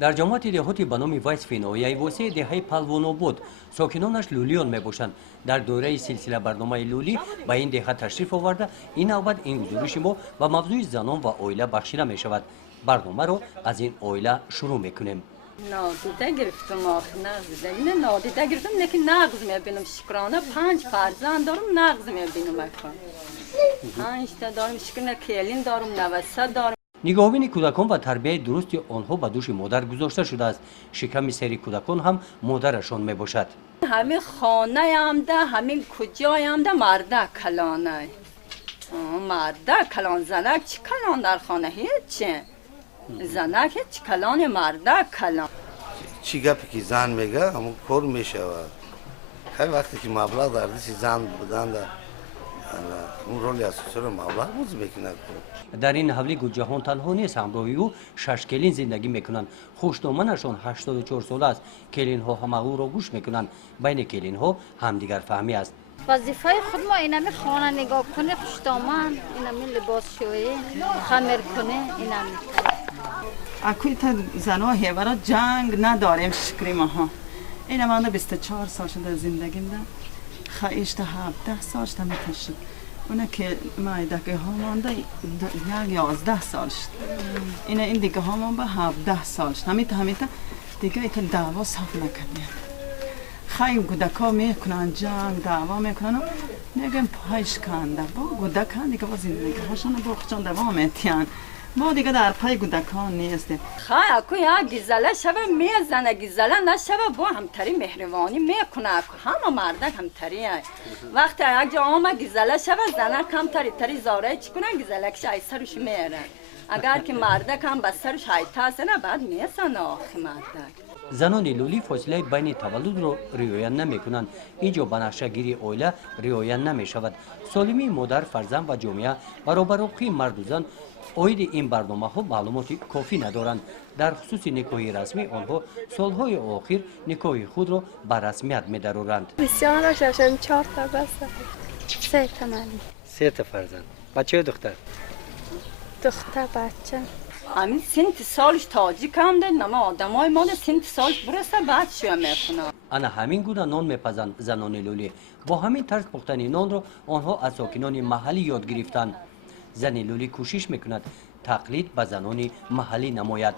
در جماعت دهاتی به نام وایس فینویای واسه دهه پلوانو بود. ساکنانش لولیان میباشند. در دوره سلسله برنامه لولی به این دهه تشریف آورده. این نوبت این گزارش ما و موضوع زنان و اویله بخشیده می شود. برنامه رو از این اویله شروع میکنیم. نادیده گرفتم نازیده اینه نادیده گرفتم لیکن نغز میبینم شکرانه 5 فرزند دارم نغز میبینم اکن 5 تا دارم شکرانه کلین دارم نوسه دارم. نگاهبین کودکان و تربیت درست آنها به دوش مادر گذاشته شده است. شکم سری کودکان هم مادرشان می باشد. همین خانه هم ده همین کجای هم ده مرده کلانه مرده کلان زنک چی کلان در خانه هیچ زنک هیچ کلان مرده کلان چی گپی که زن میگه همون کار میشود. خیلی وقتی که مبلغ در دست زن بودن در اون رولی اساسی رو مبلغ بوز میکنه. در این حولی جهان تنها نیست. همراهی او 6 کلین زندگی میکنند. خوشنامانشان 84 ساله است. کلین ها همه او را گوش میکنند. بین کلین ها همدیگر فهمی است. وظیفه خود ما اینمی خانه نگاه کنه خوشتامن اینمی لباس شوی خمر کنه اینمی اکوی تا زنها هیورا جنگ نداریم شکری ماها. این مانده 24 سال شده زندگیم ده خواهیش تا 17 سال شده میکشید. اونه که مایدگه ها مانده 11 سال شد. این دیگه ها مانده 17 سال شد. همیتا دیگه ایتا دعوا صاف نکنید. خیلی گودکا میکنن جنگ دعوا میکنن میگن پایش کنده با گودکان دیگه با زندگی هاشون با خودشون دوام میتین ما دیگه در پای گودکان نیستیم. خیلی اکو یا گیزله شبه میزنه گیزله نشبه با همتری مهربانی میکنه همه مردک همتری وقتی یک جا آمه گیزله شبه زنه کمتری زاره چی کنن گیزله کش ای سرش میرن اگر که مردک هم به سرش های تاسنه بعد میسن آخی مردک. زنان لولی فاصله بین تولد را رعایت نمی‌کنند. اینجا به نقشه‌گیری اویله رعایت نمی‌شود. سالمی مادر، فرزند و جامعه برابر حقوق مرد و زن اوید این برنامه‌ها معلومات کافی ندارند. در خصوص نکاح رسمی آنها سالهای آخر نکاح خود را به رسمیت می‌درورند. بسیار داشتم 4 تا بس 3 تا مالی 3 تا فرزند. بچه و دختر؟ دختر بچه همین سنت سالش تاجیک هم ده نما آدم های ما ده سنت سالش برسه بعد شو میکنن. آنها همین گونه نان میپزند زنان لولی. با همین طرز پختن نان را آنها از ساکنان محلی یاد گرفتند. زن لولی کوشش میکند تقلید به زنان محلی نماید.